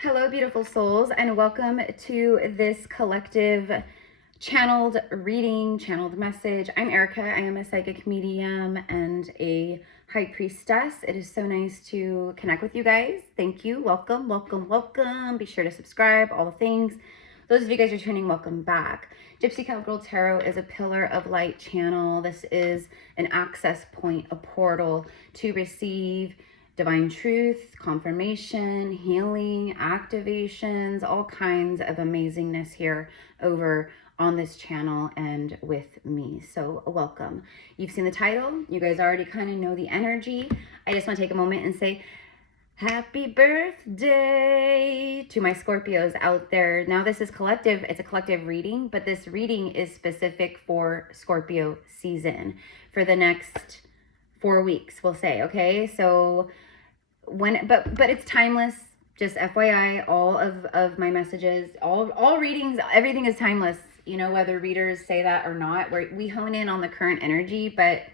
Hello, beautiful souls, and welcome to this collective channeled reading, channeled message. I'm Erica. I am a psychic medium and a high priestess. It is so nice to connect with you guys. Thank you. Welcome, welcome, welcome. Be sure to subscribe, all the things. Those of you guys returning, welcome back. Gypsy Cowgirl Tarot is a pillar of light channel. This is an access point, a portal to receive divine truth, confirmation, healing, activations, all kinds of amazingness here over on this channel and with me. So welcome. You've seen the title. You guys already kind of know the energy. I just want to take a moment and say happy birthday to my Scorpios out there. Now this is collective. It's a collective reading, but this reading is specific for Scorpio season for the next 4 weeks, we'll say. Okay, so but it's timeless. Just FYI, all of my messages, all readings, everything is timeless. You know, whether readers say that or not, we hone in on the current energy, but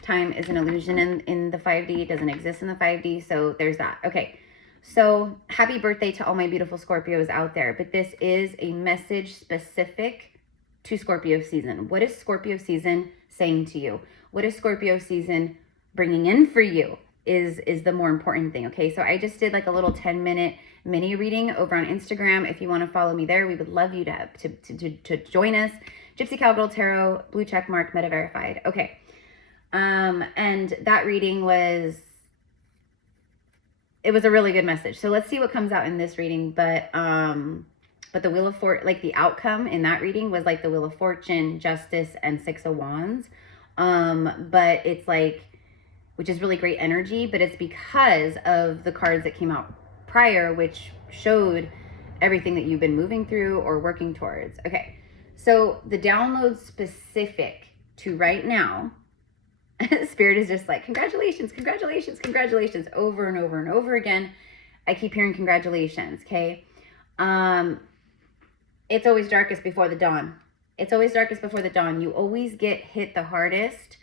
time is an illusion in the 5D. It doesn't exist in the 5D. So there's that. Okay. So happy birthday to all my beautiful Scorpios out there. But this is a message specific to Scorpio season. What is Scorpio season saying to you? What is Scorpio season bringing in for you? Is the more important thing. Okay, so I just did like a little 10-minute mini reading over on Instagram. If you want to follow me there, we would love you to join us. Gypsy Cowgirl Tarot, blue check mark, meta verified. Okay, and that reading was a really good message. So let's see what comes out in this reading. But the Wheel of Fortune, like the outcome in that reading was like the Wheel of Fortune, Justice, and Six of Wands. But it's like, which is really great energy, but it's because of the cards that came out prior, which showed everything that you've been moving through or working towards. Okay, so the download specific to right now, Spirit is just like, congratulations, congratulations, congratulations, over and over and over again. I keep hearing congratulations, okay? It's always darkest before the dawn. It's always darkest before the dawn. You always get hit the hardest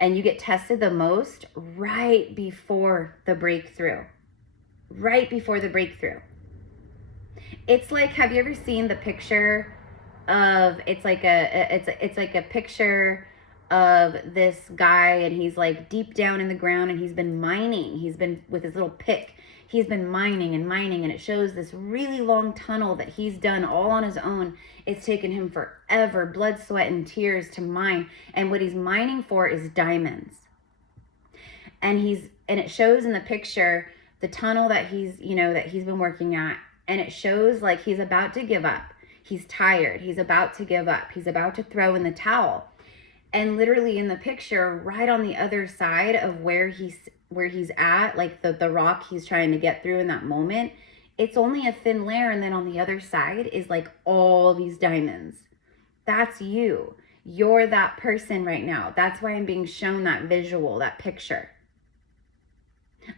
and you get tested the most right before the breakthrough. Right before the breakthrough. It's like, have you ever seen the picture of, it's like a picture of this guy and he's like deep down in the ground and he's been mining. He's been with his little pick. He's been mining and mining, and it shows this really long tunnel that he's done all on his own. It's taken him forever, blood, sweat, and tears to mine. And what he's mining for is diamonds. And it shows in the picture the tunnel that he's been working at. And it shows like he's about to give up. He's tired. He's about to give up. He's about to throw in the towel. And literally in the picture, right on the other side of where he's at, like the rock he's trying to get through in that moment, it's only a thin layer, and then on the other side is like all these diamonds. That's you. You're that person right now. That's why I'm being shown that visual, that picture.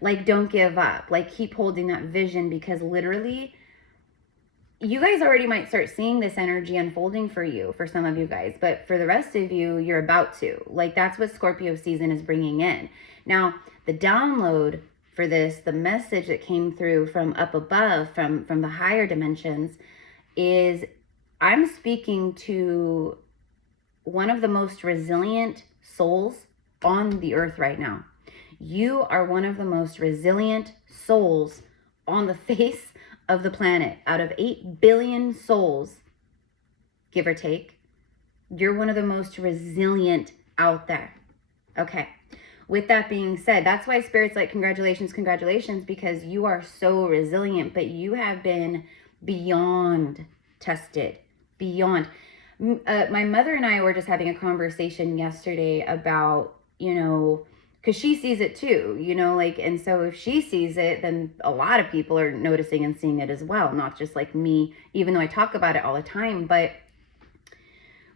Like, don't give up. Like, keep holding that vision, because literally you guys already might start seeing this energy unfolding for you, for some of you guys, but for the rest of you, you're about to. Like, that's what Scorpio season is bringing in. Now, the download for this, the message that came through from up above, from the higher dimensions, is I'm speaking to one of the most resilient souls on the earth right now. You are one of the most resilient souls on the face of the planet. Out of 8 billion souls, give or take, you're one of the most resilient out there. Okay. With that being said, that's why Spirit's like, congratulations, congratulations, because you are so resilient, but you have been beyond tested, beyond. My mother and I were just having a conversation yesterday about, because she sees it too, like, and so if she sees it, then a lot of people are noticing and seeing it as well, not just like me, even though I talk about it all the time. But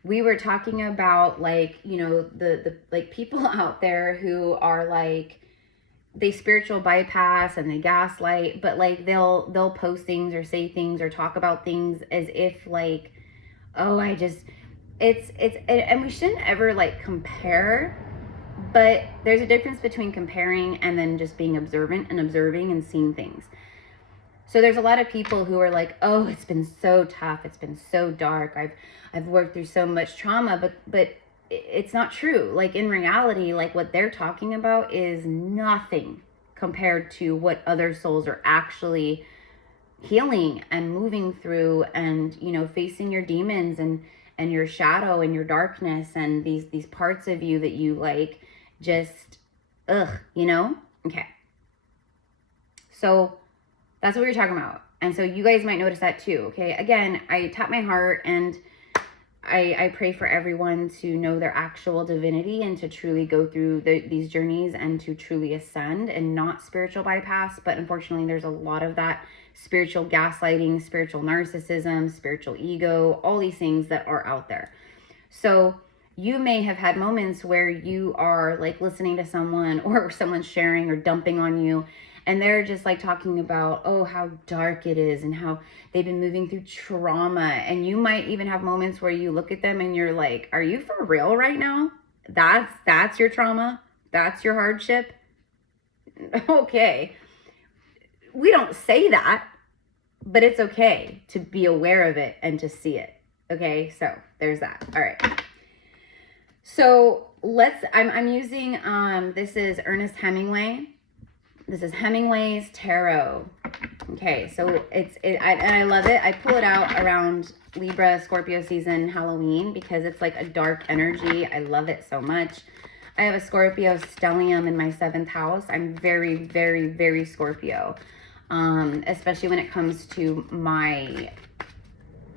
we were talking about like, the like people out there who are like, they spiritual bypass and they gaslight, but like they'll post things or say things or talk about things as if like, oh, and we shouldn't ever like compare. But there's a difference between comparing and then just being observant and observing and seeing things. So there's a lot of people who are like, oh, it's been so tough. It's been so dark. I've worked through so much trauma, but it's not true. Like in reality, like what they're talking about is nothing compared to what other souls are actually healing and moving through, and, you know, facing your demons and your shadow and your darkness and these parts of you that you like just, you know? Okay. So that's what we're talking about. And so you guys might notice that too, okay? Again, I tap my heart and I pray for everyone to know their actual divinity and to truly go through these journeys and to truly ascend and not spiritual bypass. But unfortunately, there's a lot of that spiritual gaslighting, spiritual narcissism, spiritual ego, all these things that are out there. So you may have had moments where you are like listening to someone or someone sharing or dumping on you, and they're just like talking about, oh, how dark it is and how they've been moving through trauma. And you might even have moments where you look at them and you're like, are you for real right now? That's your trauma? That's your hardship? Okay. We don't say that, but it's okay to be aware of it and to see it. Okay, so there's that. All right. So I'm using, this is Ernest Hemingway. This is Hemingway's Tarot. Okay, so I love it. I pull it out around Libra, Scorpio season, Halloween, because it's like a dark energy. I love it so much. I have a Scorpio stellium in my 7th house. I'm very, very, very Scorpio, especially when it comes to my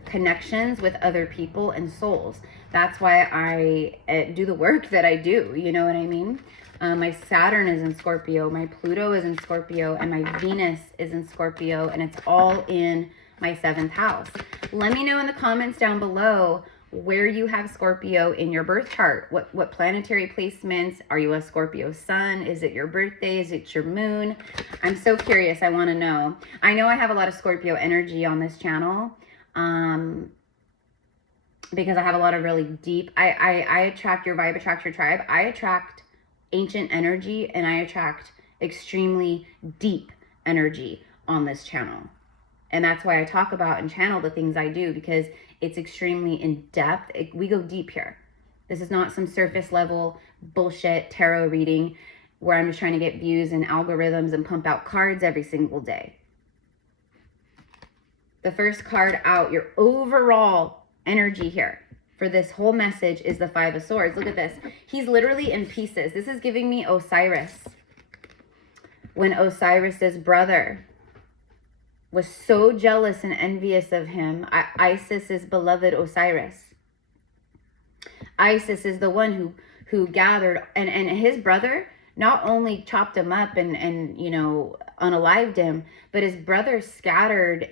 connections with other people and souls. That's why I do the work that I do. You know what I mean? My Saturn is in Scorpio, my Pluto is in Scorpio, and my Venus is in Scorpio, and it's all in my 7th house. Let me know in the comments down below where you have Scorpio in your birth chart. What planetary placements? Are you a Scorpio sun? Is it your birthday? Is it your moon? I'm so curious. I want to know. I know I have a lot of Scorpio energy on this channel, because I have a lot of really deep, I attract your vibe, attract your tribe. I attract ancient energy, and I attract extremely deep energy on this channel. And that's why I talk about and channel the things I do, because it's extremely in depth. We go deep here. This is not some surface level bullshit tarot reading where I'm just trying to get views and algorithms and pump out cards every single day. The first card out, your overall energy here for this whole message is the 5 of Swords. Look at this. He's literally in pieces. This is giving me Osiris. When Osiris's brother was so jealous and envious of him, Isis's beloved Osiris. Isis is the one who gathered, and his brother not only chopped him up and you know, unalived him, but his brother scattered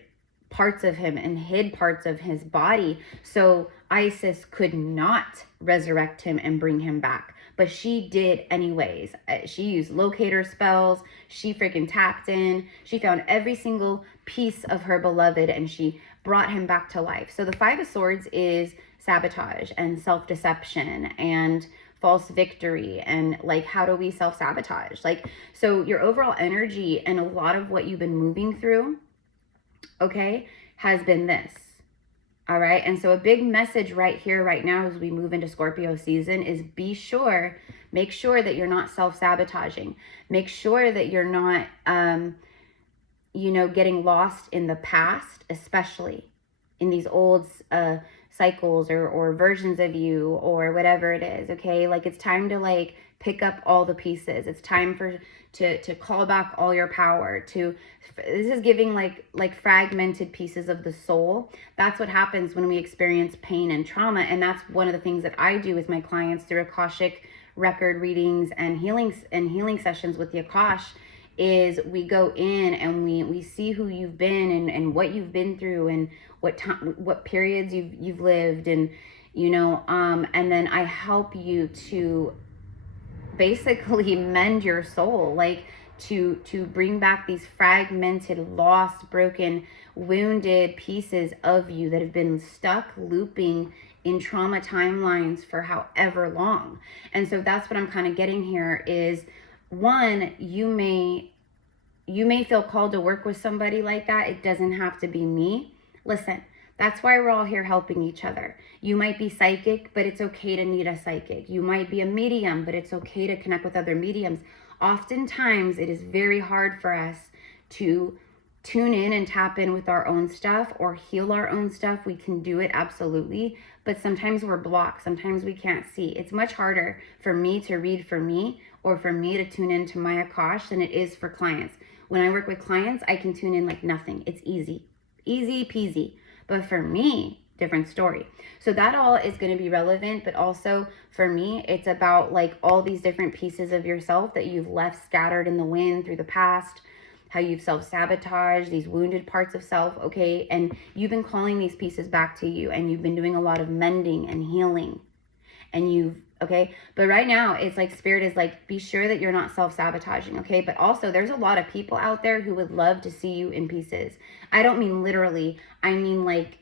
parts of him and hid parts of his body, so Isis could not resurrect him and bring him back. But she did anyways. She used locator spells. She freaking tapped in. She found every single piece of her beloved and she brought him back to life. So the 5 of Swords is sabotage and self-deception and false victory, and like, how do we self-sabotage? Like, so your overall energy and a lot of what you've been moving through, okay, has been this. All right. And so a big message right here, right now, as we move into Scorpio season is make sure that you're not self-sabotaging. Make sure that you're not, you know, getting lost in the past, especially in these old cycles or versions of you or whatever it is. Okay. Like, it's time to like pick up all the pieces. It's time to call back all your power. This is giving like fragmented pieces of the soul. That's what happens when we experience pain and trauma. And that's one of the things that I do with my clients through Akashic record readings and healing sessions with the Akash, is we go in and we see who you've been and what you've been through and what periods you've lived, and you know, and then I help you to basically mend your soul, like to bring back these fragmented, lost, broken, wounded pieces of you that have been stuck looping in trauma timelines for however long. And so that's what I'm kind of getting here is, one, you may you may feel called to work with somebody like that. It doesn't have to be me. Listen, that's why we're all here helping each other. You might be psychic, but it's okay to need a psychic. You might be a medium, but it's okay to connect with other mediums. Oftentimes, it is very hard for us to tune in and tap in with our own stuff or heal our own stuff. We can do it, absolutely, but sometimes we're blocked. Sometimes we can't see. It's much harder for me to read for me or for me to tune into my Akash than it is for clients. When I work with clients, I can tune in like nothing. It's easy peasy. But for me, different story. So that all is going to be relevant, but also for me, it's about like all these different pieces of yourself that you've left scattered in the wind through the past, how you've self-sabotaged, these wounded parts of self, okay? And you've been calling these pieces back to you, and you've been doing a lot of mending and healing. And you've, okay? But right now, it's like Spirit is like, be sure that you're not self-sabotaging, okay? But also, there's a lot of people out there who would love to see you in pieces. I don't mean literally, I mean like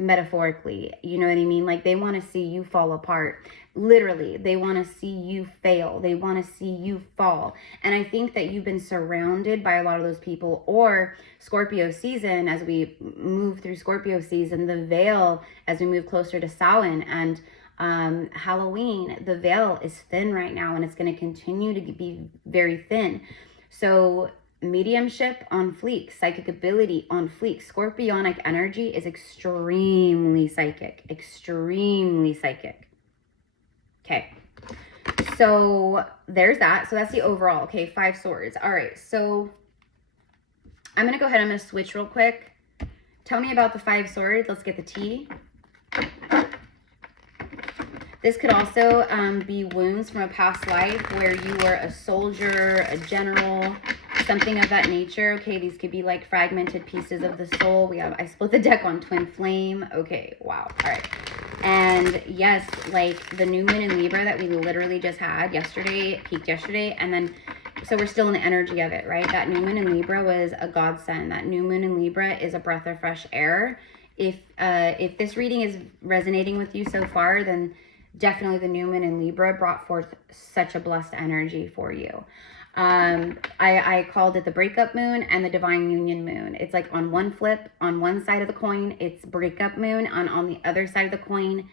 metaphorically, you know what I mean? Like they want to see you fall apart. Literally, they want to see you fail. They want to see you fall. And I think that you've been surrounded by a lot of those people. Or Scorpio season, as we move through Scorpio season, the veil, as we move closer to Samhain and Halloween, the veil is thin right now, and it's going to continue to be very thin. So mediumship on fleek, psychic ability on fleek. Scorpionic energy is extremely psychic, Okay, so there's that. So that's the overall. Okay, 5 swords. All right, so I'm going to go ahead. I'm going to switch real quick. Tell me about the 5 swords. Let's get the tea. This could also be wounds from a past life where you were a soldier, a general, something of that nature. Okay, these could be like fragmented pieces of the soul. I split the deck on twin flame. Okay, wow. All right. And yes, like the new moon in Libra that we literally just had yesterday, it peaked yesterday. And then, so we're still in the energy of it, right? That new moon in Libra was a godsend. That new moon in Libra is a breath of fresh air. If this reading is resonating with you so far, then definitely the new moon in Libra brought forth such a blessed energy for you. I called it the breakup moon and the divine union moon. It's like on one flip, on one side of the coin, it's breakup moon. And on the other side of the coin,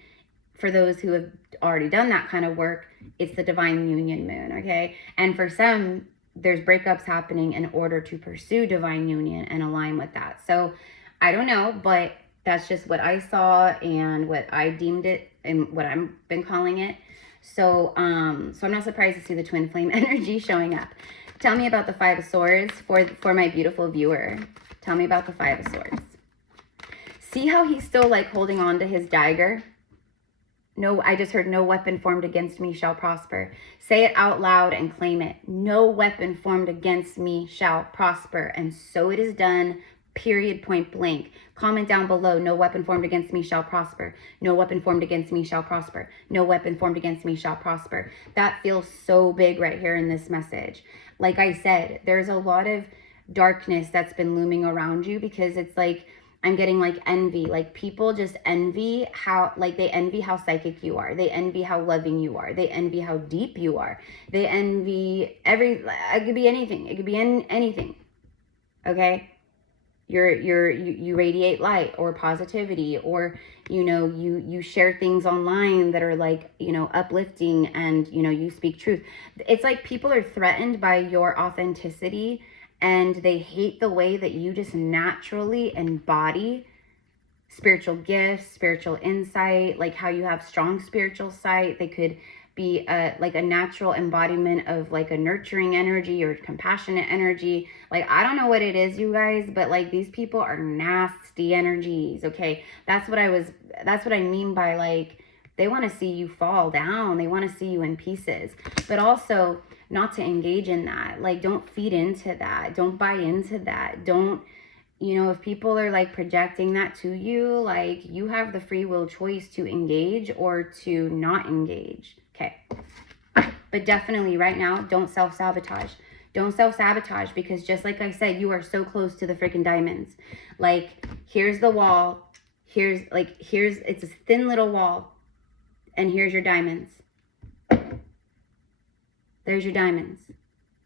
for those who have already done that kind of work, it's the divine union moon, okay? And for some, there's breakups happening in order to pursue divine union and align with that. So I don't know, but that's just what I saw and what I deemed it and what I've been calling it. So I'm not surprised to see the twin flame energy showing up. Tell me about the 5 of swords for my beautiful viewer. Tell me about the 5 of swords. See how he's still like holding on to his dagger? No, I just heard no weapon formed against me shall prosper. Say it out loud and claim it. No weapon formed against me shall prosper. And so it is done. Period, point blank. Comment down below, no weapon formed against me shall prosper. No weapon formed against me shall prosper. No weapon formed against me shall prosper. That feels so big right here in this message. Like I said, there's a lot of darkness that's been looming around you because it's like, I'm getting like envy. Like people just envy how, like they envy how psychic you are. They envy how loving you are. They envy how deep you are. They envy it could be anything. It could be anything. Okay? You radiate light or positivity, or you share things online that are like uplifting, and you speak truth. It's like people are threatened by your authenticity, and they hate the way that you just naturally embody spiritual gifts, spiritual insight, like how you have strong spiritual sight. They could be like a natural embodiment of like a nurturing energy or compassionate energy. Like, I don't know what it is, you guys, but like these people are nasty energies. Okay. That's what I mean by like, they want to see you fall down. They want to see you in pieces, but also not to engage in that. Like, don't feed into that. Don't buy into that. Don't, if people are like projecting that to you, like you have the free will choice to engage or to not engage. Okay. But definitely right now, don't self-sabotage. Don't self-sabotage, because just like I said, you are so close to the freaking diamonds. Like, here's the wall. It's a thin little wall. And here's your diamonds. There's your diamonds.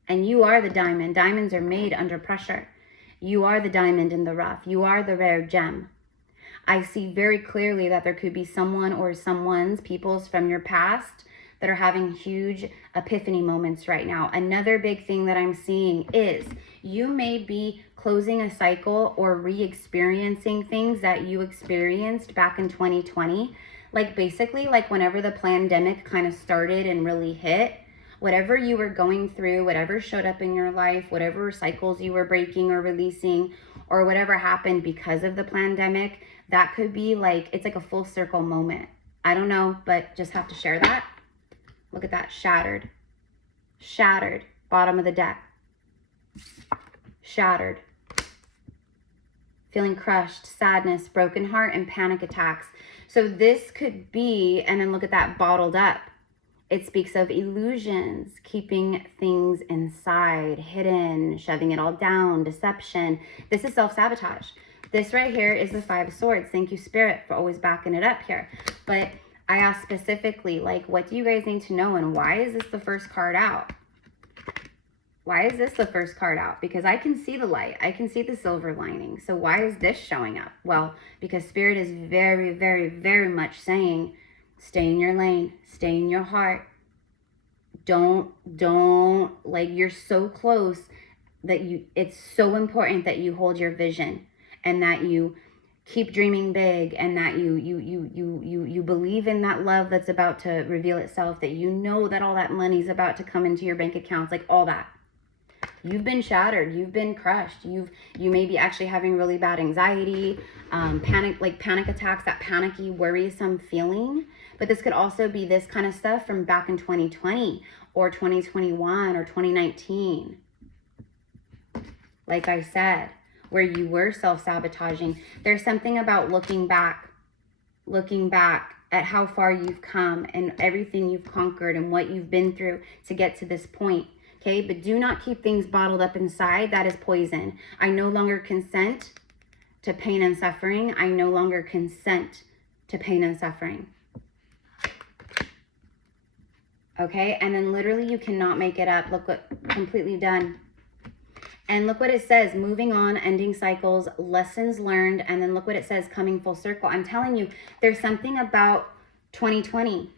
And you are the diamond. Diamonds are made under pressure. You are the diamond in the rough. You are the rare gem. I see very clearly that there could be someone or someone's, people's from your past that are having huge epiphany moments right now. Another big thing that I'm seeing is you may be closing a cycle or re-experiencing things that you experienced back in 2020. Like basically like whenever the pandemic kind of started and really hit, whatever you were going through, whatever showed up in your life, whatever cycles you were breaking or releasing, or whatever happened because of the pandemic, that could be like, it's like a full circle moment. I don't know, but just have to share that. Look at that, shattered. Shattered, bottom of the deck. Shattered. Feeling crushed, sadness, broken heart, and panic attacks. So this could be, and then look at that, bottled up. It speaks of illusions, keeping things inside, hidden, shoving it all down, deception. This is self-sabotage. This right here is the Five of Swords. Thank you, Spirit, for always backing it up here. But I asked specifically, like, what do you guys need to know, and why is this the first card out? Why is this the first card out? Because I can see the light. I can see the silver lining. So why is this showing up? Well, because Spirit is very, very, very much saying, stay in your lane, stay in your heart. Don't, like, you're so close that it's so important that you hold your vision and that you keep dreaming big, and that you believe in that love that's about to reveal itself, that you know that all that money's about to come into your bank accounts, like all that. You've been shattered, you've been crushed, you may be actually having really bad anxiety, panic attacks, that panicky, worrisome feeling. But this could also be this kind of stuff from back in 2020 or 2021 or 2019. Like I said, where you were self-sabotaging. There's something about looking back at how far you've come and everything you've conquered and what you've been through to get to this point. Okay, but do not keep things bottled up inside. That is poison. I no longer consent to pain and suffering. I no longer consent to pain and suffering. Okay, and then literally you cannot make it up. Look what, completely done. And look what it says, moving on, ending cycles, lessons learned, and then look what it says, coming full circle. I'm telling you, there's something about 2020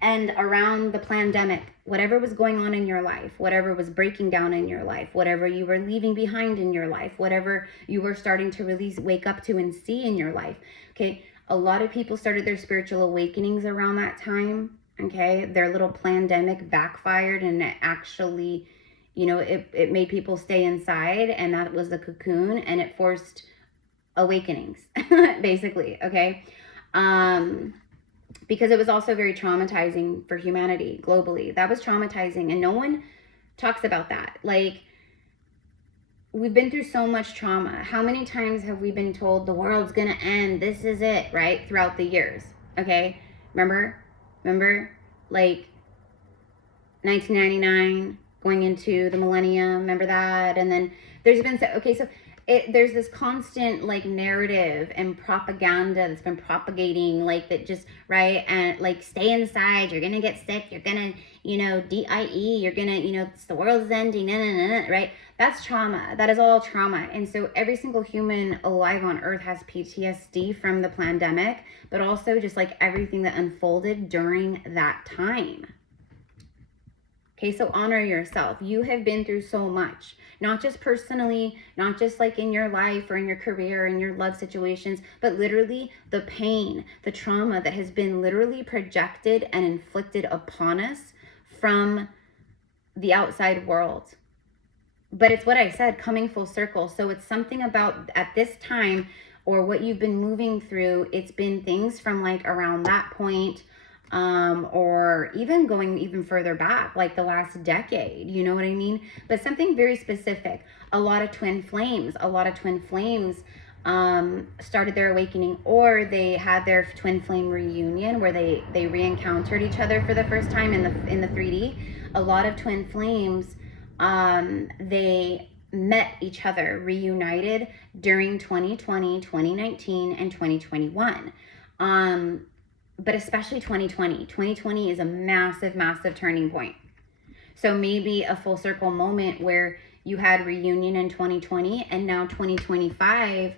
and around the pandemic, whatever was going on in your life, whatever was breaking down in your life, whatever you were leaving behind in your life, whatever you were starting to really wake up to and see in your life, okay? A lot of people started their spiritual awakenings around that time, okay? Their little pandemic backfired, and it actually, you know, it made people stay inside, and that was the cocoon, and it forced awakenings, basically, okay? Because it was also very traumatizing for humanity globally. That was traumatizing, and no one talks about that. Like, we've been through so much trauma. How many times have we been told the world's gonna end, this is it, right? Throughout the years, okay? Remember, like 1999, going into the millennium, remember that? And then there's been, there's this constant like narrative and propaganda that's been propagating, like that just, right? And like, stay inside, you're gonna get sick, you're gonna, you know, DIE, you're gonna, you know, it's the world's ending, right? That's trauma. That is all trauma. And so every single human alive on earth has PTSD from the pandemic, but also just like everything that unfolded during that time. Okay, so honor yourself. You have been through so much, not just personally, not just like in your life or in your career, in your love situations, but literally the pain, the trauma that has been literally projected and inflicted upon us from the outside world. But it's what I said, coming full circle. So it's something about at this time, or what you've been moving through, it's been things from like around that point, or even going even further back, like the last decade, you know what I mean? But something very specific. A lot of twin flames started their awakening, or they had their twin flame reunion where they re-encountered each other for the first time in the 3D. A lot of twin flames, they met each other, reunited during 2020, 2019, and 2021. But especially 2020. 2020 is a massive, massive turning point. So maybe a full circle moment where you had reunion in 2020 and now 2025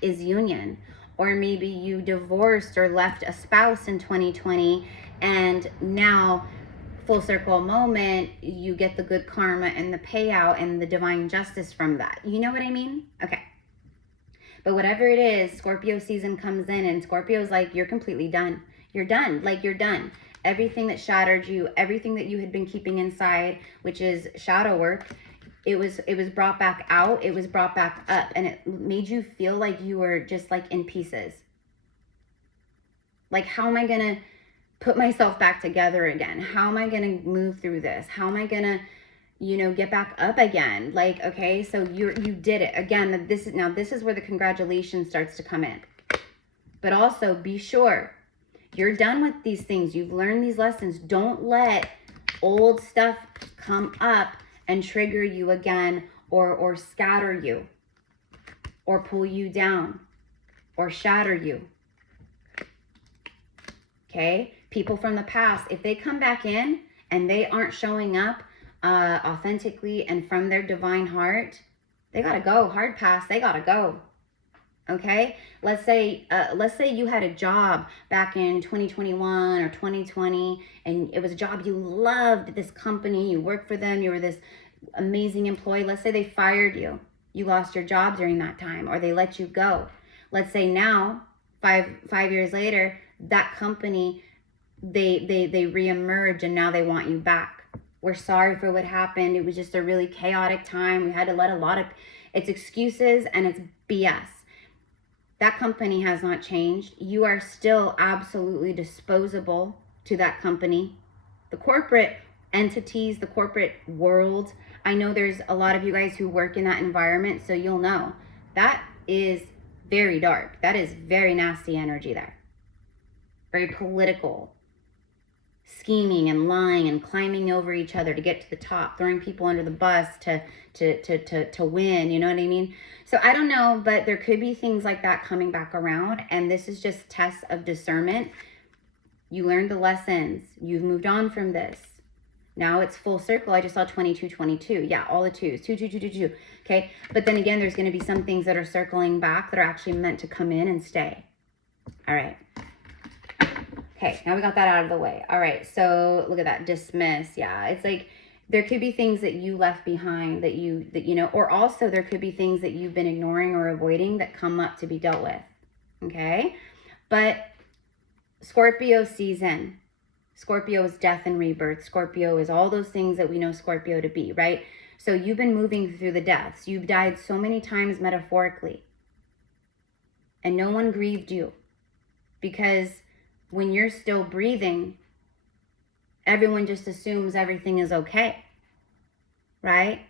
is union. Or maybe you divorced or left a spouse in 2020 and now full circle moment, you get the good karma and the payout and the divine justice from that. You know what I mean? Okay. But whatever it is, Scorpio season comes in and Scorpio's like, you're completely done. You're done. Like, you're done. Everything that shattered you, everything that you had been keeping inside, which is shadow work, it was brought back out. It was brought back up, and it made you feel like you were just like in pieces. Like, how am I going to put myself back together again? How am I going to move through this? How am I going to, you know, get back up again? Like, okay, so you did it again. This is where the congratulations starts to come in. But also be sure you're done with these things. You've learned these lessons. Don't let old stuff come up and trigger you again, or scatter you, or pull you down, or shatter you. Okay? People from the past, if they come back in and they aren't showing up authentically and from their divine heart, they gotta go. Hard pass, they gotta go. Okay? Let's say you had a job back in 2021 or 2020, and it was a job you loved, this company, you worked for them, you were this amazing employee. Let's say they fired you. You lost your job during that time, or they let you go. Let's say now, five years later, that company, they reemerge and now they want you back. We're sorry for what happened. It was just a really chaotic time. We had to let it's excuses and it's BS. That company has not changed. You are still absolutely disposable to that company. The corporate entities, the corporate world, I know there's a lot of you guys who work in that environment, so you'll know that is very dark. That is very nasty energy there. Very political, scheming and lying and climbing over each other to get to the top, throwing people under the bus to win, you know what I mean? So I don't know, but there could be things like that coming back around, and this is just tests of discernment. You learned the lessons. You've moved on from this. Now it's full circle. I just saw 22, 22. Yeah, all the twos. 2, 2, 2, 2, 2. Okay, but then again, there's going to be some things that are circling back that are actually meant to come in and stay. All right. Okay, now we got that out of the way. All right, so look at that. Dismiss. Yeah, it's like there could be things that you left behind that you know, or also there could be things that you've been ignoring or avoiding that come up to be dealt with. Okay, but Scorpio season. Scorpio is death and rebirth. Scorpio is all those things that we know Scorpio to be, right? So you've been moving through the deaths. You've died so many times metaphorically. And no one grieved you. Because when you're still breathing, everyone just assumes everything is okay. Right?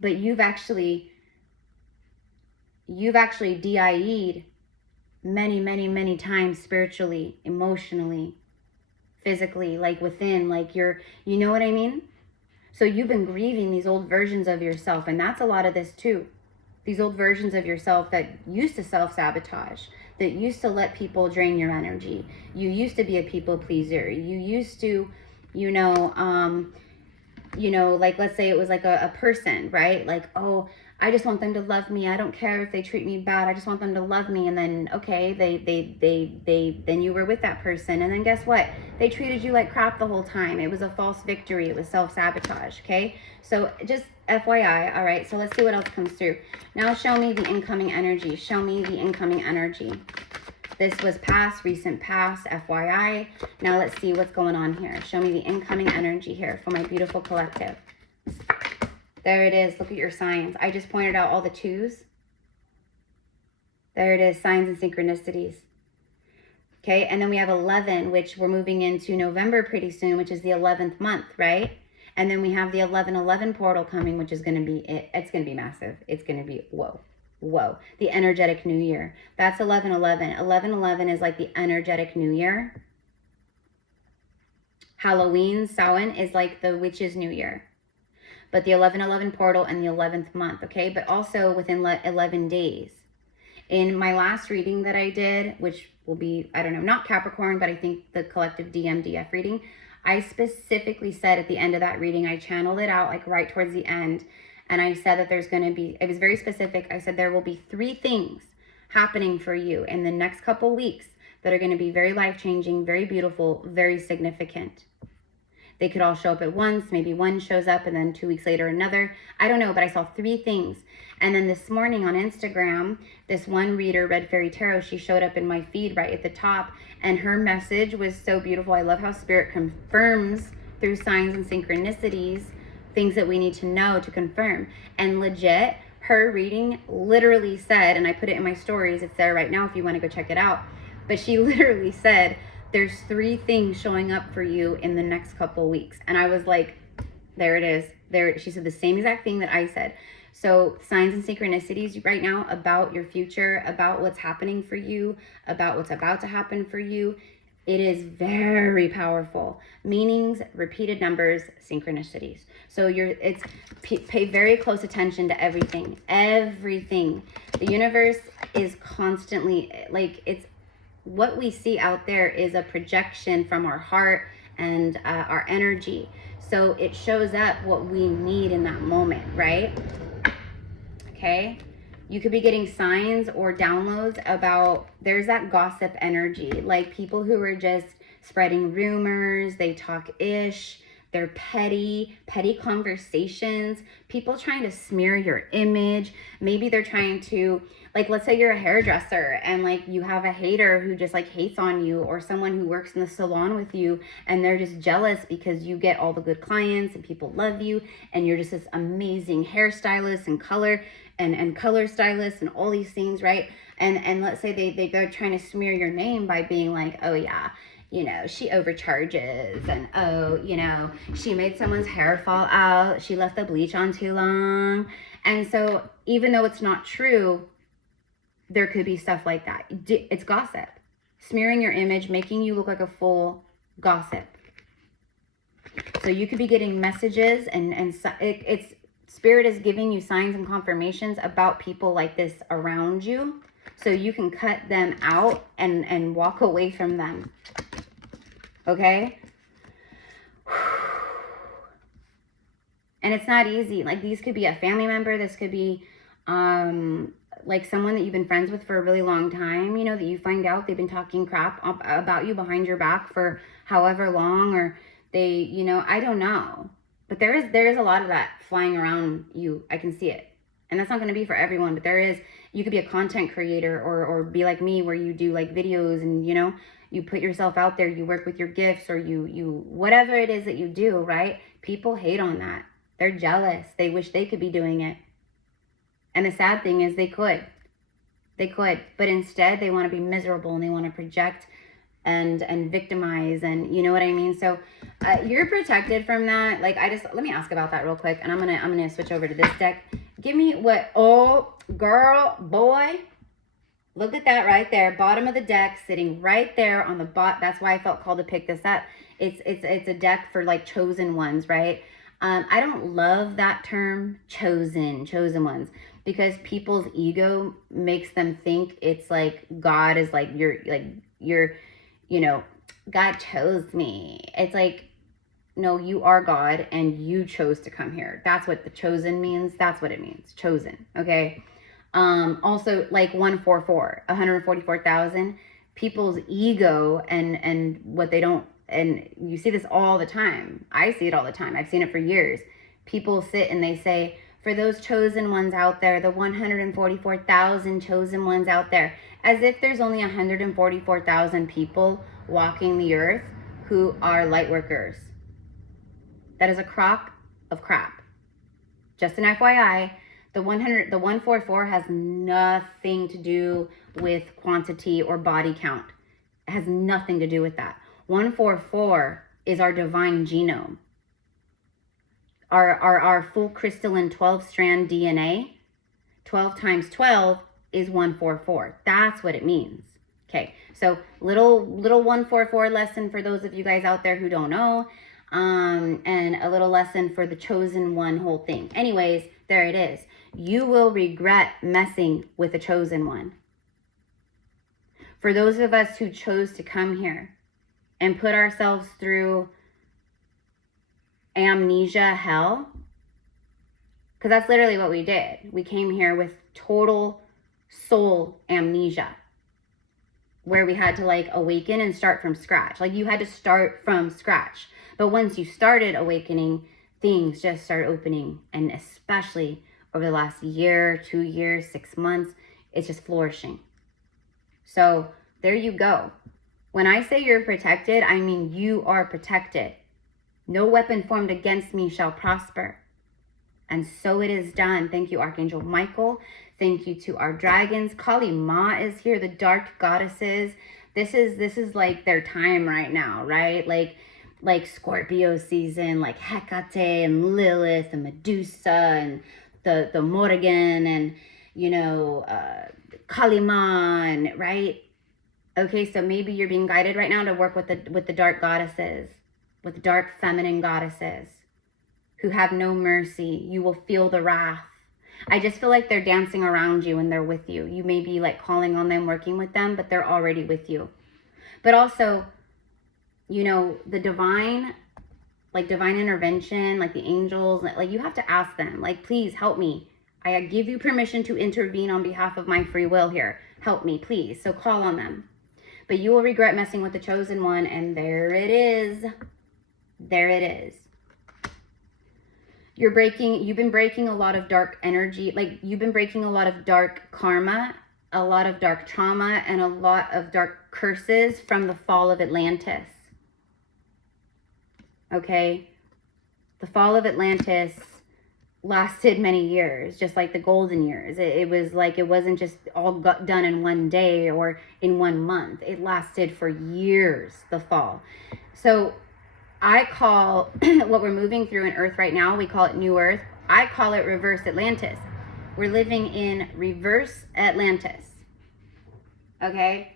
But you've actually DIE'd many, many, many times spiritually, emotionally, physically, like within, like you know what I mean? So you've been grieving these old versions of yourself, and that's a lot of this too. These old versions of yourself that used to self-sabotage, that used to let people drain your energy. You used to be a people pleaser. You used to, like let's say it was like a person, right? Like, oh, I just want them to love me. I don't care if they treat me bad. I just want them to love me. And then, okay, then you were with that person. And then guess what? They treated you like crap the whole time. It was a false victory. It was self-sabotage, okay? So just FYI, all right? So let's see what else comes through. Now show me the incoming energy. Show me the incoming energy. This was past, recent past, FYI. Now let's see what's going on here. Show me the incoming energy here for my beautiful collective. There it is. Look at your signs. I just pointed out all the twos. There it is. Signs and synchronicities. Okay. And then we have 11, which we're moving into November pretty soon, which is the 11th month, right? And then we have the 1111 portal coming, which is going to be it. It's going to be massive. It's going to be, whoa. The energetic new year. That's 1111. 1111 is like the energetic new year. Halloween, Samhain, is like the witch's new year. But the 1111 portal and the 11th month, okay? But also within 11 days. In my last reading that I did, which will be, I don't know, not Capricorn, but I think the collective DMDF reading, I specifically said at the end of that reading, I channeled it out like right towards the end. And I said that there's going to be, it was very specific. I said there will be 3 things happening for you in the next couple weeks that are going to be very life-changing, very beautiful, very significant. They could all show up at once. Maybe one shows up and then 2 weeks later another. I don't know, but I saw 3 things. And then this morning on Instagram, this one reader, Red Fairy Tarot, she showed up in my feed right at the top. And her message was so beautiful. I love how Spirit confirms through signs and synchronicities things that we need to know to confirm. And legit, her reading literally said, and I put it in my stories, it's there right now if you want to go check it out. But she literally said, there's 3 things showing up for you in the next couple weeks. And I was like, there it is. There, she said the same exact thing that I said. So signs and synchronicities right now about your future, about what's happening for you, about what's about to happen for you. It is very powerful. Meanings, repeated numbers, synchronicities. So pay very close attention to everything. Everything. The universe is constantly, like, it's what we see out there is a projection from our heart and our energy. So it shows up what we need in that moment, right? Okay. You could be getting signs or downloads about, there's that gossip energy, like people who are just spreading rumors, they talk ish, they're petty conversations, people trying to smear your image. Maybe they're trying to, like, let's say you're a hairdresser and like you have a hater who just like hates on you, or someone who works in the salon with you and they're just jealous because you get all the good clients and people love you and you're just this amazing hairstylist and color stylist and all these things, right? And let's say they're trying to smear your name by being like, oh yeah, you know, she overcharges, and oh, you know, she made someone's hair fall out, she left the bleach on too long. And so even though it's not true, there could be stuff like that. It's gossip. Smearing your image, making you look like a fool, gossip. So you could be getting messages and it's Spirit is giving you signs and confirmations about people like this around you, so you can cut them out and walk away from them. Okay? And it's not easy. Like, these could be a family member. This could be like someone that you've been friends with for a really long time, you know, that you find out they've been talking crap about you behind your back for however long, or they, you know, I don't know. But there is a lot of that flying around you. I can see it. And that's not going to be for everyone, but there is. You could be a content creator or be like me, where you do like videos and, you know, you put yourself out there, you work with your gifts, or you whatever it is that you do, right? People hate on that. They're jealous. They wish they could be doing it. And the sad thing is they could, but instead they want to be miserable and they want to project and victimize, and you know what I mean? So you're protected from that. Like, let me ask about that real quick, and I'm gonna switch over to this deck. Give me what, oh girl, boy, look at that right there, bottom of the deck, sitting right there on the bot. That's why I felt called to pick this up. It's a deck for like chosen ones, right? I don't love that term, chosen ones, because people's ego makes them think it's like God is like you're you know, God chose me. It's like, no, you are God and you chose to come here. That's what the chosen means. That's what it means. Chosen. Okay. Also like 144,000, people's ego and what they don't, and you see this all the time. I see it all the time. I've seen it for years. People sit and they say, for those chosen ones out there, the 144,000 chosen ones out there, as if there's only 144,000 people walking the earth who are light workers. That is a crock of crap. Just an FYI, the 144 has nothing to do with quantity or body count. It has nothing to do with that. 144 is our divine genome. Our full crystalline 12-strand DNA, 12 times 12 is 144. That's what it means. Okay, so little 144 lesson for those of you guys out there who don't know, and a little lesson for the chosen one whole thing. Anyways, there it is. You will regret messing with a chosen one. For those of us who chose to come here and put ourselves through amnesia hell. Because that's literally what we did. We came here with total soul amnesia, where we had to like awaken and start from scratch. Like you had to start from scratch. But once you started awakening, things just start opening. And especially over the last year, 2 years, 6 months, it's just flourishing. So there you go. When I say you're protected, I mean you are protected. No weapon formed against me shall prosper. And so it is done. Thank you, Archangel Michael. Thank you to our dragons. Kali Ma is here, the dark goddesses. This is like their time right now, right? Like Scorpio season, like Hecate and Lilith and Medusa and the Morrigan and, you know, Kali Ma, and, right? Okay, so maybe you're being guided right now to work with the dark goddesses, with the dark feminine goddesses who have no mercy. You will feel the wrath. I just feel like they're dancing around you and they're with you. You may be like calling on them, working with them, but they're already with you. But also, you know, the divine intervention, like the angels, like you have to ask them, like, please help me. I give you permission to intervene on behalf of my free will here. Help me, please. So call on them. But you will regret messing with the chosen one. And there it is. There it is. You've been breaking a lot of dark energy. Like you've been breaking a lot of dark karma, a lot of dark trauma, and a lot of dark curses from the fall of Atlantis. Okay? The fall of Atlantis lasted many years, just like the golden years. It was like, it wasn't just all got done in one day or in 1 month. It lasted for years, the fall. So I call what we're moving through in Earth right now, we call it New Earth. I call it reverse Atlantis. We're living in reverse Atlantis. Okay?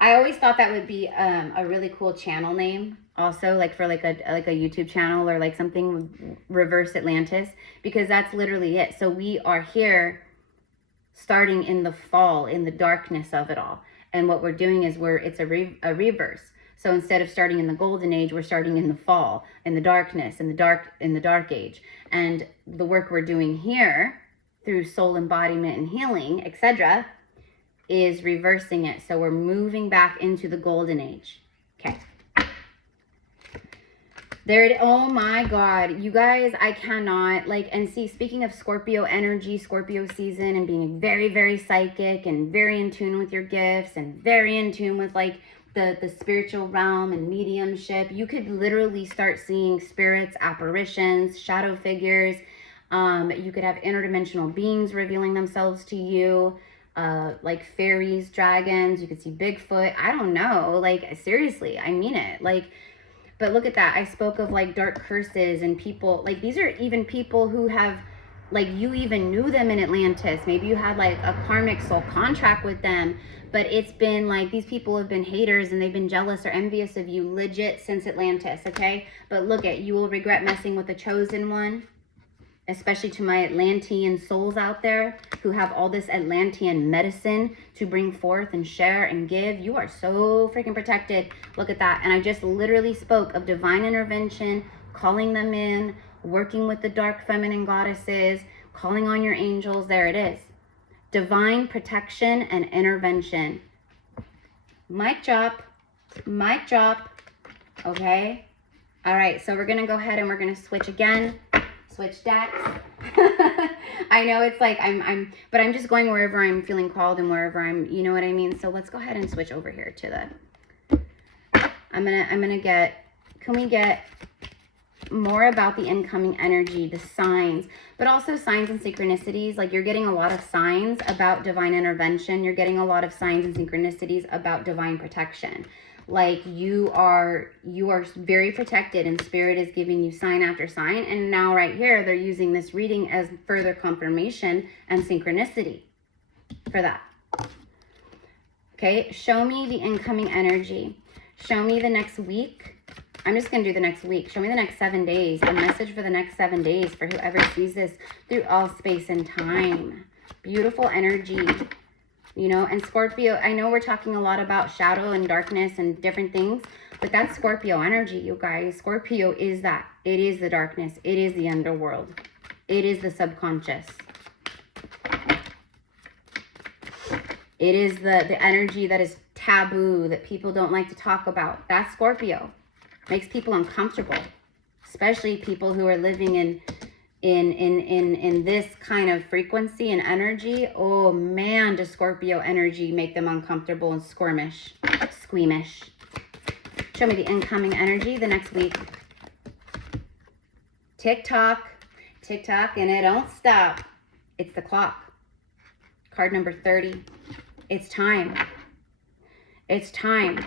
I always thought that would be a really cool channel name. Also, like for like a YouTube channel or like something, reverse Atlantis, because that's literally it. So we are here starting in the fall, in the darkness of it all. And what we're doing is it's a reverse. So instead of starting in the golden age, we're starting in the fall, in the darkness, in the dark age. And the work we're doing here through soul embodiment and healing, etc., is reversing it. So we're moving back into the golden age. Okay. Oh my God, you guys, I cannot, like, and see, speaking of Scorpio energy, Scorpio season, and being very, very psychic and very in tune with your gifts and very in tune with like the spiritual realm and mediumship, you could literally start seeing spirits, apparitions, shadow figures. You could have interdimensional beings revealing themselves to you, like fairies, dragons. You could see Bigfoot. I don't know, like, seriously, I mean it. Like, but look at that. I spoke of like dark curses and people, like these are even people who have, like, you even knew them in Atlantis. Maybe you had like a karmic soul contract with them, but it's been like, these people have been haters and they've been jealous or envious of you legit since Atlantis, okay? But look at, you will regret messing with the chosen one, especially to my Atlantean souls out there who have all this Atlantean medicine to bring forth and share and give. You are so freaking protected. Look at that. And I just literally spoke of divine intervention, calling them in, working with the dark feminine goddesses, calling on your angels. There it is. Divine protection and intervention. Mic drop. Mic drop. Okay. All right. So we're going to go ahead and we're going to switch again. Switch decks. I know it's like but I'm just going wherever I'm feeling called and wherever I'm, you know what I mean? So let's go ahead and switch over here to the, I'm gonna get, can we get more about the incoming energy, the signs, but also signs and synchronicities. Like, you're getting a lot of signs about divine intervention. You're getting a lot of signs and synchronicities about divine protection. Like, you are very protected, and Spirit is giving you sign after sign. And now right here, they're using this reading as further confirmation and synchronicity for that. Okay, show me the incoming energy. Show me the next week. I'm just going to do the next week. Show me the next 7 days. A message for the next 7 days for whoever sees this through all space and time. Beautiful energy. You know, and Scorpio, I know we're talking a lot about shadow and darkness and different things. But that's Scorpio energy, you guys. Scorpio is that. It is the darkness. It is the underworld. It is the subconscious. It is the energy that is taboo, that people don't like to talk about. That's Scorpio. Makes people uncomfortable, especially people who are living in this kind of frequency and energy. Oh man, does Scorpio energy make them uncomfortable and squirmish, squeamish. Show me the incoming energy the next week. Tick tock, and it don't stop. It's the clock. Card number 30. It's time. It's time.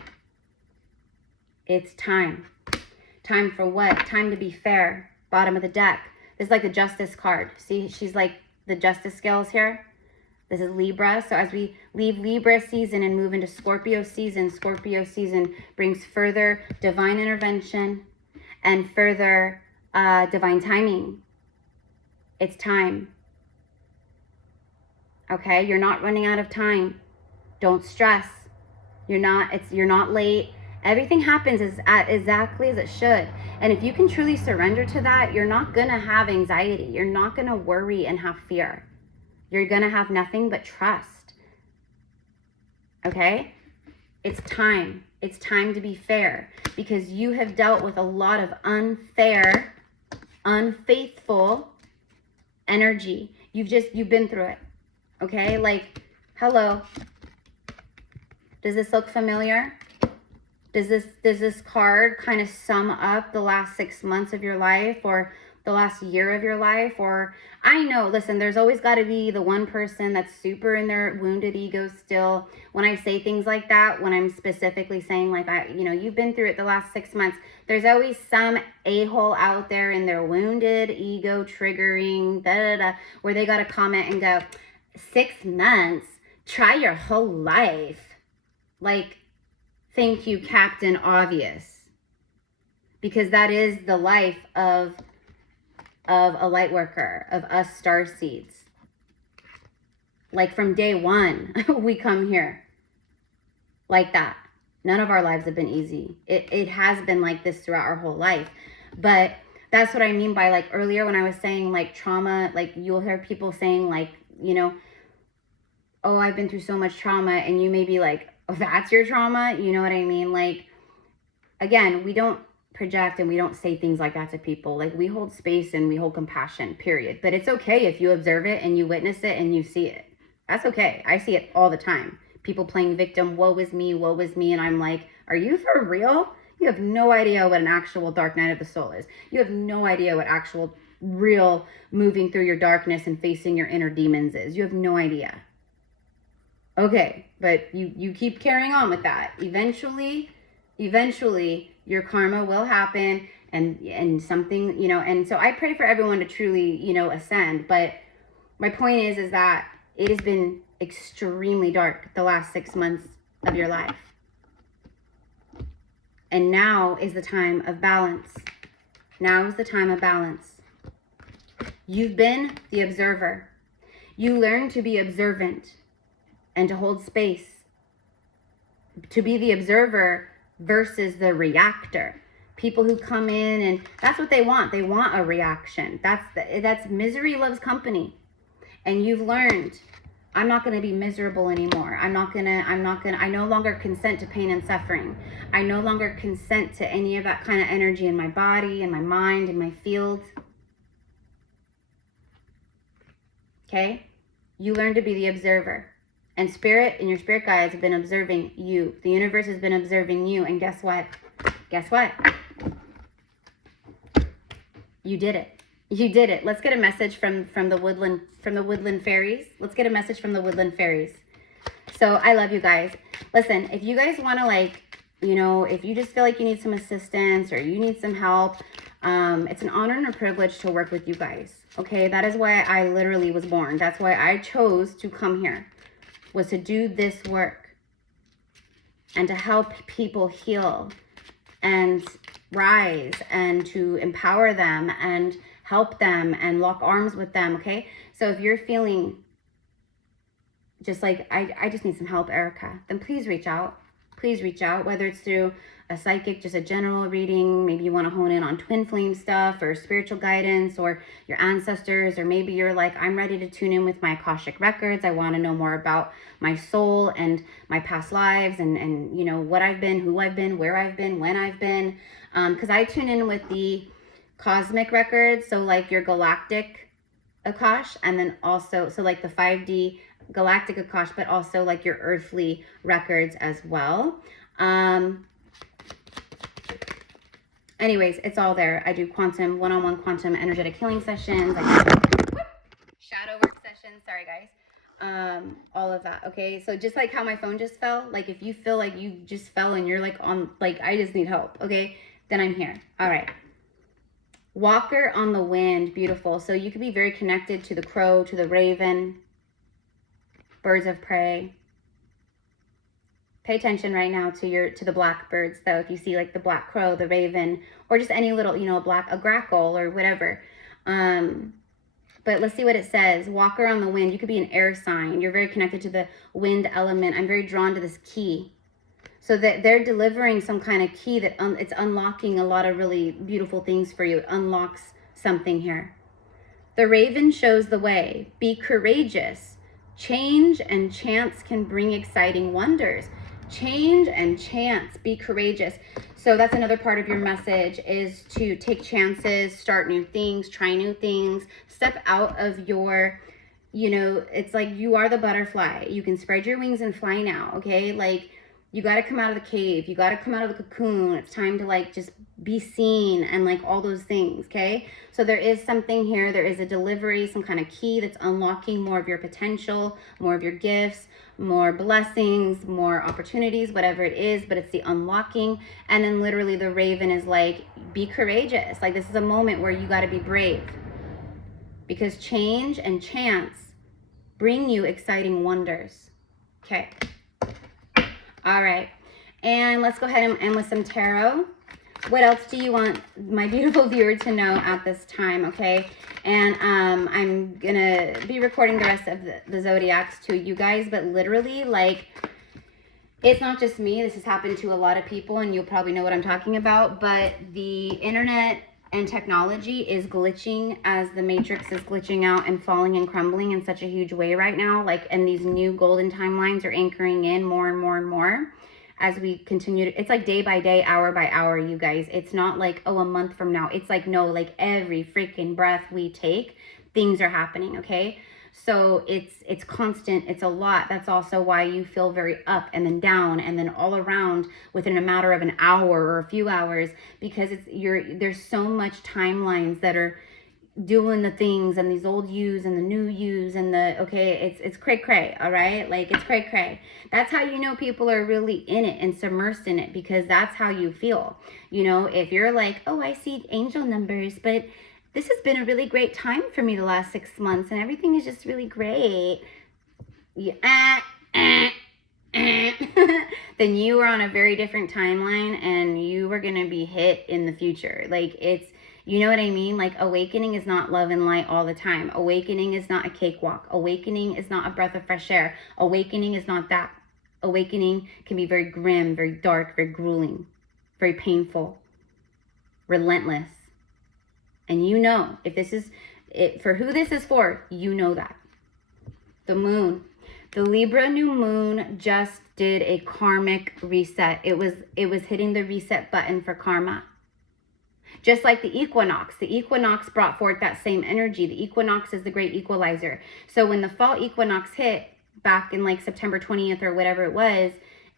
It's time. Time for what? Time to be fair. Bottom of the deck. This is like the Justice card. See, she's like the Justice scales here. This is Libra. So as we leave Libra season and move into Scorpio season brings further divine intervention and further divine timing. It's time. Okay, you're not running out of time. Don't stress. You're not late. Everything happens exactly as it should. And if you can truly surrender to that, you're not going to have anxiety. You're not going to worry and have fear. You're going to have nothing but trust. Okay? It's time. It's time to be fair, because you have dealt with a lot of unfair, unfaithful energy. You've been through it. Okay? Like, hello. Does this look familiar? Does this card kind of sum up the last 6 months of your life, or the last year of your life? Or I know, listen, there's always got to be the one person that's super in their wounded ego still. When I say things like that, when I'm specifically saying like, you've been through it the last 6 months, there's always some a-hole out there in their wounded ego triggering, where they got to comment and go, 6 months, try your whole life. Like, thank you, Captain Obvious. Because that is the life of a light worker, of us starseeds. Like, from day one, we come here like that. None of our lives have been easy. It has been like this throughout our whole life. But that's what I mean by, like, earlier when I was saying, like, trauma, like, you'll hear people saying, like, oh, I've been through so much trauma, and you may be like, oh, that's your trauma? You know what I mean? Like, again, we don't project and we don't say things like that to people. Like, we hold space and we hold compassion, period. But it's okay if you observe it and you witness it and you see it. That's okay. I see it all the time. People playing victim, woe is me, woe is me. And I'm like, are you for real? You have no idea what an actual dark night of the soul is. You have no idea what actual, real moving through your darkness and facing your inner demons is. You have no idea. Okay, but you keep carrying on with that. Eventually, your karma will happen, and something, and so I pray for everyone to truly, ascend. But my point is that it has been extremely dark the last 6 months of your life. And now is the time of balance. Now is the time of balance. You've been the observer. You learn to be observant and to hold space, to be the observer versus the reactor. People who come in and that's what they want. They want a reaction. That's misery loves company. And you've learned, I'm not going to be miserable anymore. I no longer consent to pain and suffering. I no longer consent to any of that kind of energy in my body, in my mind, in my field. Okay? You learn to be the observer. And spirit and your spirit guides have been observing you. The universe has been observing you. And guess what? Guess what? You did it. You did it. Let's get a message from the woodland fairies. Let's get a message from the woodland fairies. So I love you guys. Listen, if you guys want to, like, if you just feel like you need some assistance or you need some help, it's an honor and a privilege to work with you guys. Okay, that is why I literally was born. That's why I chose to come here, was to do this work and to help people heal and rise and to empower them and help them and lock arms with them. Okay, so if you're feeling just like I just need some help, Erica, then please reach out. please reach out, whether it's through a psychic, just a general reading. Maybe you want to hone in on twin flame stuff or spiritual guidance or your ancestors, or maybe you're like, I'm ready to tune in with my Akashic records. I want to know more about my soul and my past lives and you know, what I've been, who I've been, where I've been, when I've been. Because I tune in with the cosmic records, so like your galactic Akash, and then also, so like the 5D galactic Akash, but also like your earthly records as well. Anyways, it's all there. I do quantum, one-on-one quantum energetic healing sessions. I do shadow work sessions. Sorry, guys. All of that. Okay. So just like how my phone just fell, like if you feel like you just fell and you're like on, like, I just need help. Okay. Then I'm here. All right. Walker on the wind. Beautiful. So you could be very connected to the crow, to the raven, birds of prey. Pay attention right now to the blackbirds, though. If you see like the black crow, the raven, or just any little, you know, a grackle or whatever. But let's see what it says. Walker on the wind. You could be an air sign. You're very connected to the wind element. I'm very drawn to this key. So that they're delivering some kind of key that it's unlocking a lot of really beautiful things for you. It unlocks something here. The raven shows the way. Be courageous. Change and chance can bring exciting wonders. Change and chance. Be courageous. So that's another part of your message, is to take chances, start new things, try new things, step out of your, you know, it's like you are the butterfly. You can spread your wings and fly now, okay? Like, you got to come out of the cave. You got to come out of the cocoon. It's time to like just be seen and like all those things, okay? So there is something here. There is a delivery, some kind of key that's unlocking more of your potential, more of your gifts, more blessings, more opportunities, whatever it is, but it's the unlocking. And then literally the raven is like, be courageous. Like, this is a moment where you got to be brave, because change and chance bring you exciting wonders. Okay. All right. And let's go ahead and end with some tarot. What else do you want my beautiful viewer to know at this time, okay? And I'm going to be recording the rest of the zodiacs to you guys, but literally, like, it's not just me. This has happened to a lot of people, and you'll probably know what I'm talking about, but the internet and technology is glitching as the matrix is glitching out and falling and crumbling in such a huge way right now. Like, and these new golden timelines are anchoring in more and more and more as we continue to, it's like day by day, hour by hour, you guys. It's not like, oh, a month from now. It's like, no, like every freaking breath we take, things are happening, okay? So it's constant, it's a lot. That's also why you feel very up and then down and then all around within a matter of an hour or a few hours, because there's so much timelines that are doing the things, and these old yous and the new yous and it's cray cray, all right? Like, it's cray cray. That's how you know people are really in it and submersed in it, because that's how you feel. You know, if you're like, oh, I see angel numbers, but this has been a really great time for me the last 6 months and everything is just really great. Yeah. Then you are on a very different timeline, and you are going to be hit in the future. Like, it's, you know what I mean? Like, awakening is not love and light all the time. Awakening is not a cakewalk. Awakening is not a breath of fresh air. Awakening is not that. Awakening can be very grim, very dark, very grueling, very painful, relentless. And you know, if this is it, for who this is for, you know that. The moon. The Libra new moon just did a karmic reset. It was hitting the reset button for karma. Just like the equinox. The equinox brought forth that same energy. The equinox is the great equalizer. So when the fall equinox hit back in like September 20th or whatever it was,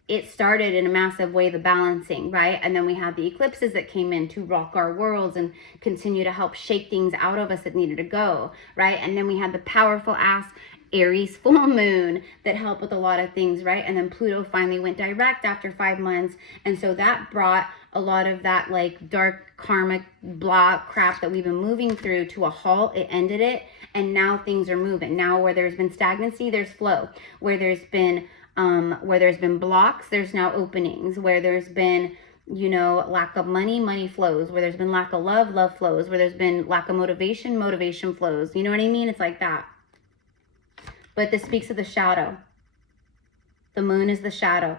it started in a massive way the balancing, right? And then we had the eclipses that came in to rock our worlds and continue to help shake things out of us that needed to go, right? And then we had the powerful ass Aries full moon that helped with a lot of things, right? And then Pluto finally went direct after 5 months. And so that brought a lot of that like dark karmic blah crap that we've been moving through to a halt. It ended it. And now things are moving. Now where there's been stagnancy, there's flow. Where there's been blocks, there's now openings. Where there's been, you know, lack of money, money flows. Where there's been lack of love, love flows. Where there's been lack of motivation, motivation flows. You know what I mean? It's like that. But this speaks of the shadow. The moon is the shadow.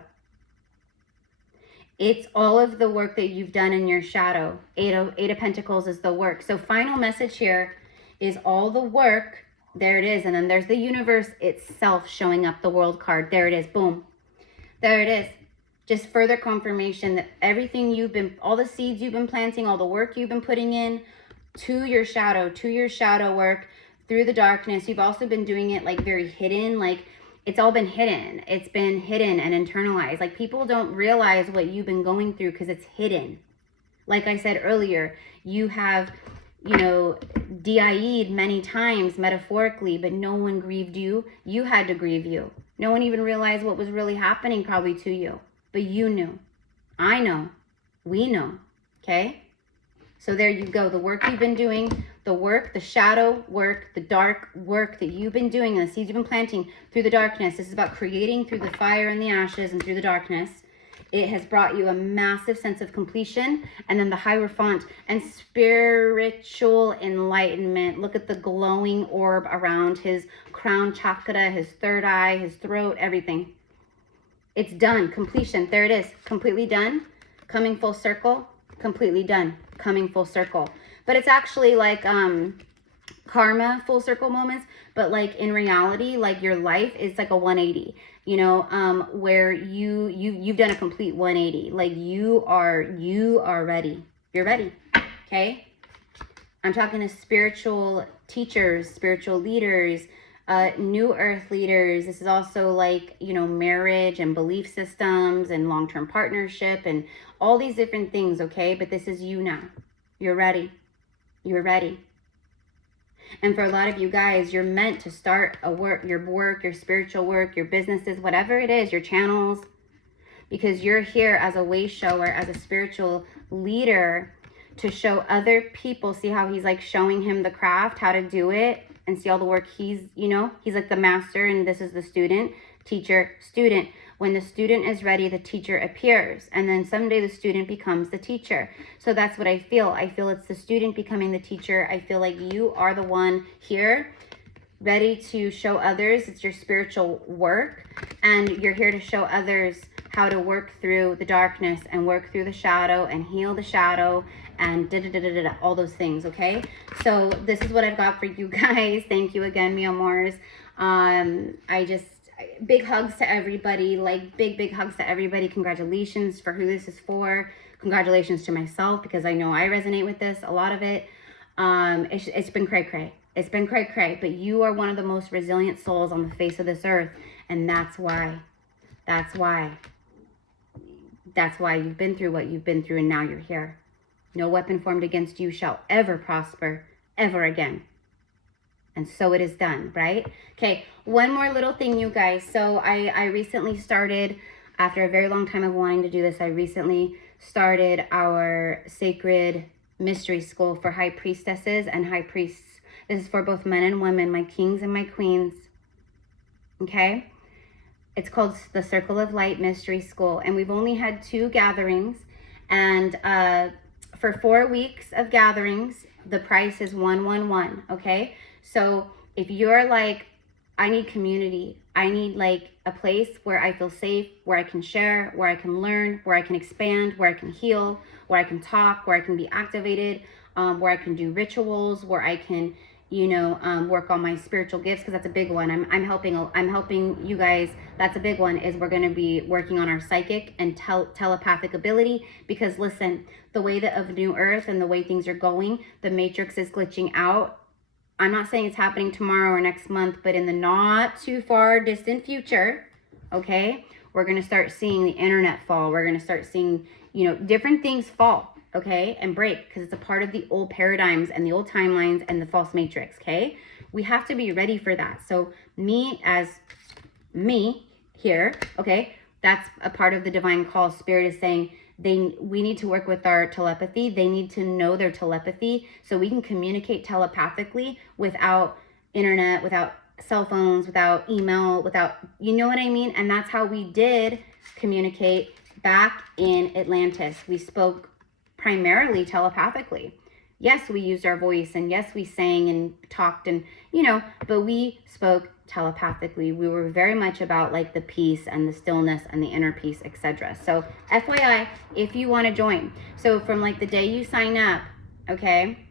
It's all of the work that you've done in your shadow. Eight of Pentacles is the work. So final message here is all the work. There it is. And then there's the universe itself showing up, the world card. There it is. Boom. There it is. Just further confirmation that everything you've been, all the seeds you've been planting, all the work you've been putting in to your shadow work through the darkness. You've also been doing it like very hidden, like it's all been hidden. It's been hidden and internalized. Like people don't realize what you've been going through because it's hidden. Like I said earlier, you have, you know, DIE'd many times metaphorically, but no one grieved you. You had to grieve you. No one even realized what was really happening probably to you, but you knew. I know. We know. Okay? So there you go. The work you've been doing, the work, the shadow work, the dark work that you've been doing, and the seeds you've been planting through the darkness. This is about creating through the fire and the ashes and through the darkness. It has brought you a massive sense of completion. And then the Hierophant and spiritual enlightenment. Look at the glowing orb around his crown chakra, his third eye, his throat, everything. It's done. Completion. There it is. Completely done. Coming full circle. Completely done. Coming full circle. But it's actually like karma full circle moments, but like in reality, like your life is like a 180, you know, where you've done a complete 180. Like you are ready. You're ready. Okay? I'm talking to spiritual teachers, spiritual leaders, new earth leaders. This is also like, you know, marriage and belief systems and long-term partnership and all these different things, okay? But this is you now. You're ready. You're ready. And for a lot of you guys, you're meant to start your spiritual work, your businesses, whatever it is, your channels, because you're here as a way shower, as a spiritual leader to show other people. See how he's like showing him the craft, how to do it, and see all the work he's, you know, he's like the master and this is the student, teacher, student. When the student is ready, the teacher appears. And then someday the student becomes the teacher. So that's what I feel. I feel it's the student becoming the teacher. I feel like you are the one here ready to show others. It's your spiritual work. And you're here to show others how to work through the darkness and work through the shadow and heal the shadow and all those things, okay? So this is what I've got for you guys. Thank you again, mi amors. Big hugs to everybody, like big hugs to everybody. Congratulations for who this is for. Congratulations to myself because I know I resonate with this, a lot of it. It's been cray-cray. It's been cray-cray, but you are one of the most resilient souls on the face of this earth. And that's why you've been through what you've been through and now you're here. No weapon formed against you shall ever prosper, ever again. And so it is done, right? Okay, one more little thing, you guys. So I recently started, after a very long time of wanting to do this, I recently started our sacred mystery school for high priestesses and high priests. This is for both men and women, my kings and my queens. Okay? It's called the Circle of Light Mystery School. And we've only had 2 gatherings. And for 4 weeks of gatherings, the price is $111, okay? So if you're like, I need community, I need like a place where I feel safe, where I can share, where I can learn, where I can expand, where I can heal, where I can talk, where I can be activated, where I can do rituals, where I can, you know, work on my spiritual gifts, because that's a big one. I'm helping you guys. That's a big one, is we're going to be working on our psychic and telepathic ability, because listen, the way that of New Earth and the way things are going, the matrix is glitching out. I'm not saying it's happening tomorrow or next month, but in the not too far distant future, okay, we're going to start seeing the internet fall. We're going to start seeing, you know, different things fall, okay, and break, because it's a part of the old paradigms and the old timelines and the false matrix, okay? We have to be ready for that. So me here, okay, that's a part of the divine call. Spirit is saying, we need to work with our telepathy. They need to know their telepathy so we can communicate telepathically without internet, without cell phones, without email, without, you know what I mean? And that's how we did communicate back in Atlantis. We spoke primarily telepathically. Yes, we used our voice, and yes, we sang and talked, and, you know, but we spoke telepathically. We were very much about like the peace and the stillness and the inner peace, etc. So FYI, if you want to join, so from like the day you sign up, okay,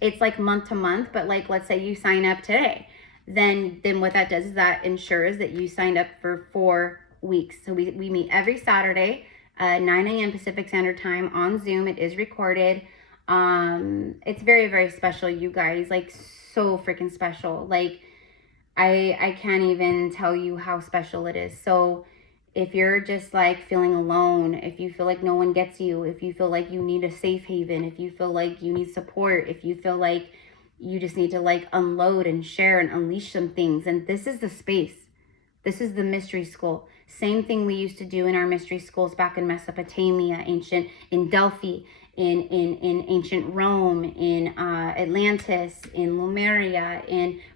it's like month to month, but like let's say you sign up today, then what that does is that ensures that you signed up for 4 weeks. So we meet every Saturday, 9 a.m. Pacific Standard Time on Zoom. It is recorded. It's very, very special, you guys, like so freaking special. Like I can't even tell you how special it is. So if you're just like feeling alone, if you feel like no one gets you, if you feel like you need a safe haven, if you feel like you need support, if you feel like you just need to like unload and share and unleash some things, and this is the space. This is the mystery school. Same thing we used to do in our mystery schools back in Mesopotamia, in Delphi, in ancient Rome, in Atlantis, in Lemuria,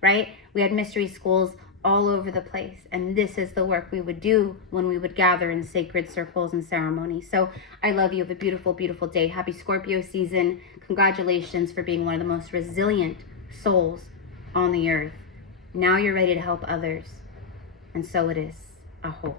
right? We had mystery schools all over the place. And this is the work we would do when we would gather in sacred circles and ceremonies. So I love you. Have a beautiful, beautiful day. Happy Scorpio season. Congratulations for being one of the most resilient souls on the earth. Now you're ready to help others. And so it is. Aho.